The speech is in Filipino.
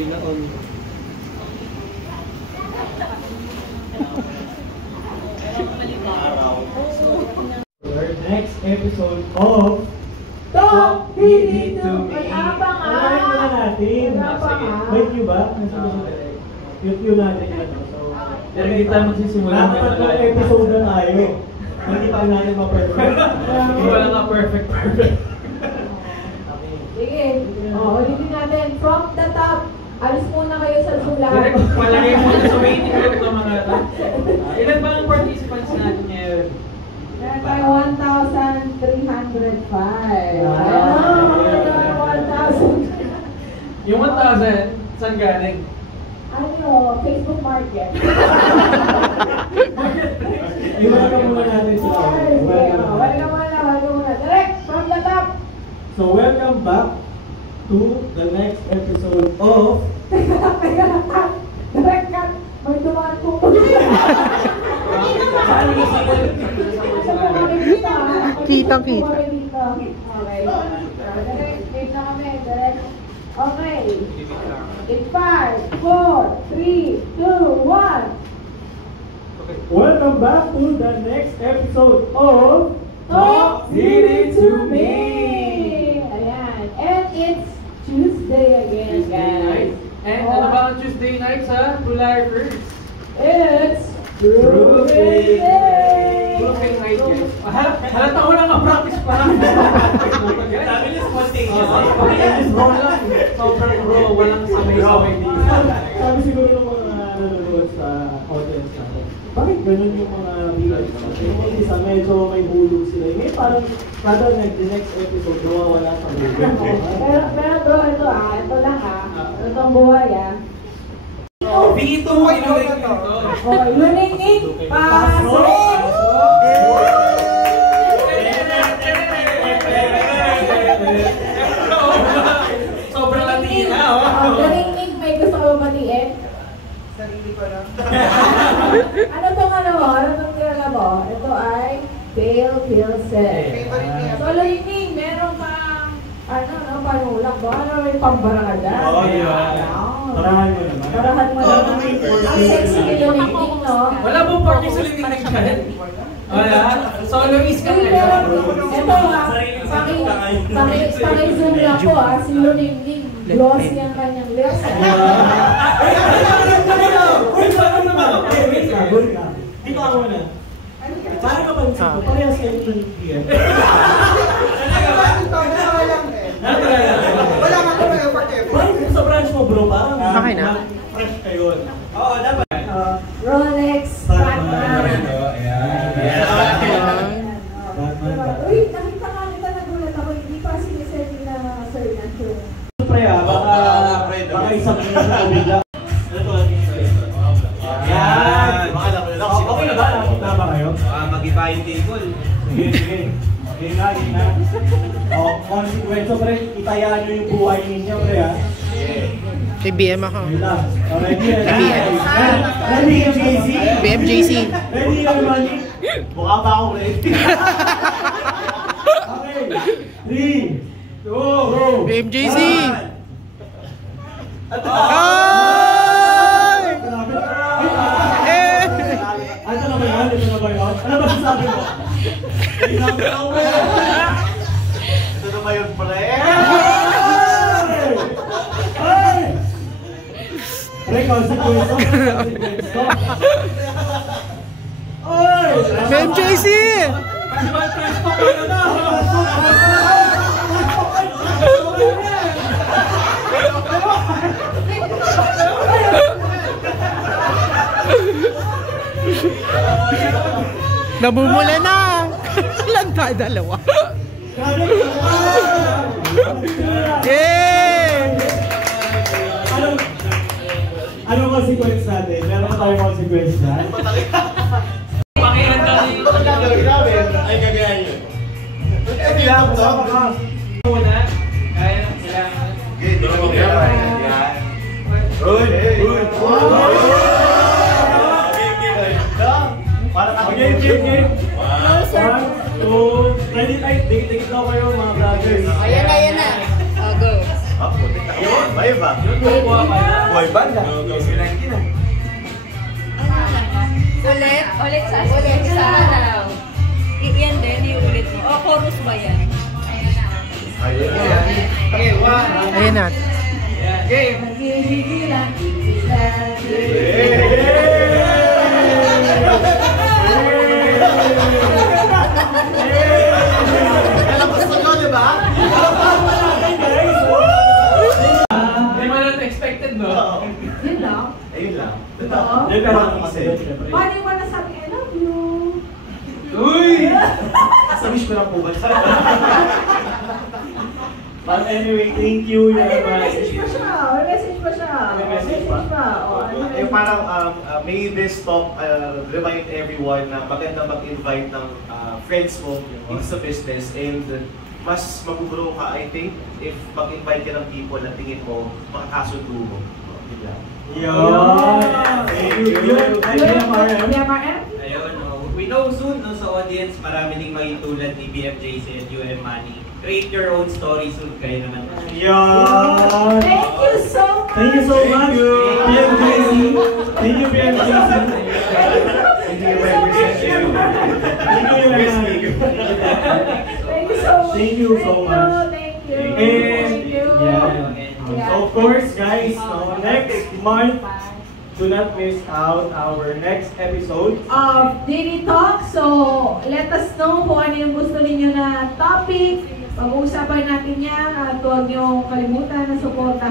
Binaon. Our next episode of Talk Hindi to Me. Abang natin. May cue ba? Yung cue natin yan. Pero hindi tayo magsisimula. Dapat yung episode na tayo. Hindi pa natin ma-perfect. Wala nga perfect. Sige. Ulitin natin. From the top. Alis muna kayo sa sulat. Malagay muna sa waiting room ito mga ito. Ilan ba ang participants natin ngayon? Meron tayo 1,305. Wow. 1,000. Yung 1,000, saan galing? Ano? Facebook Market. Welcome muna natin sa Welcome muna. Direct from the top. So welcome back to the next episode of Direct cut. May dumaan po. Kitang-kita. Okay. Wait na kami. Direct. Okay. In 5, 4, 3, 2, 1. welcome back to the next episode of Talk Hindi to Me. Ayan. And it's Tuesday again, guys. And ano ba ang Tuesday night sa True Lifers? It's Grouping Day. Grouping night, guys. Halata ko lang practice pa. Sabi niya spontaneous. Sobrang bro, walang sabay-sabay dito. Sabi siguro ng mga nanonood sa audience natin, bakit ganun yung mga viewers natin? Yung isa medyo may hulog sila. Ngayon parang kada next episode nawawala sa hulog. Pero bro, ito lang ito ang buhay Dito mo kayo ito. Luning-ning, pasok! Sobrang latina, Luning-ning, may gusto ko batiin? Sarili ko lang. Ano tong kilala mo? Ito ay Pale Pilsen. So Luning-ning, meron kang panulak ba? May pambarada? Oo, yeah. Tarahan mo naman. Tarahan mo naman. Ang sexy ni Luning-ning, no? Wala bang party sa living room dyan? Wala? Soloist ka Uy, na. ito paki-zoom lang po si Luning-ning. Glossy ang kanyang lips. Di ba ako na? Parang kapansin ko, parehas kayo ito here. Wala nga ko may effort. Parang sa branch mo bro, parang Okay na. fresh kayo. Oo, dapat. Rolex, Batman. Uy, nakita nga kita nagulat ako. Hindi pa sinisend na Sir Nacho. Siyempre baka isang minutes na bigla. Ito ang yan. Okay na ba? Nakita ba kayo? Mag-iba yung table. Sige. Game na. Consequence, pre, itayaan nyo yung buhay ninyo, pre, ha? May BM ako. Yun lang. Ready, BM. Ready, JC? BMJC. Ready, everybody? Mukha ba ako ready? Okay. 3, 2, go! BMJC. Ay! Eh! Ano na ba yun? Ano ba sasabi mo? Ito na ba yun, pre? Ay! Pre, consequence. Ay! BMJC! Namumula na! Ilan tayo? Dalawa. Yay! Anong consequence natin? Meron tayong consequence na? Pangilan ka rin. Ay, gagayan yun. Una, kaya nang kailangan. Game. 1, 2, ready, dikit-dikit daw kayo mga brothers. Ayan na. Oh, go. Ah, putik na yun. May ba? Boy band na. Sinangkin na. Ulit sa araw. Iyan din, yung ulit mo. O, chorus ba yan? Ayun. Okay, one. Ayun na. Game. Nagigilan, igilan, Kalapas na yun, di ba? Hindi mo na expected, no? Yun lang. Ayun lang. Oo. Hindi, pero Parang kasi. Paano yung wala sabi, I love you? Uy! Sa wish ko lang po ba? But anyway, thank you. Ay, may message pa siya. May message pa siya. May message pa? O, ano Eh, parang may this talk remind everyone na maganda mag-invite ng friends mo into sa business and mas mag-grow ka, I think, if mag-invite ka ng people na tingin mo makakasundo mo. Yun lang. Yun! Thank you. Thank you, Mariam. BMRM? Ayun, we know soon no, sa audience, marami ding maging ni BFJC at UM Money. Create your own story soon, kayo naman. Yun! Thank you so much! Thank you so much, BMJC. Thank you, BMJC. Hindi ka represent you. Thank you, Thank you so much. Thank you so much. Thank you. And, Thank you. yeah. So, of course, guys, next month, do not miss out our next episode. Of Daily Talk. So, let us know kung ano yung gusto ninyo na topic. Pag-uusapan natin yan at huwag niyong kalimutan na suporta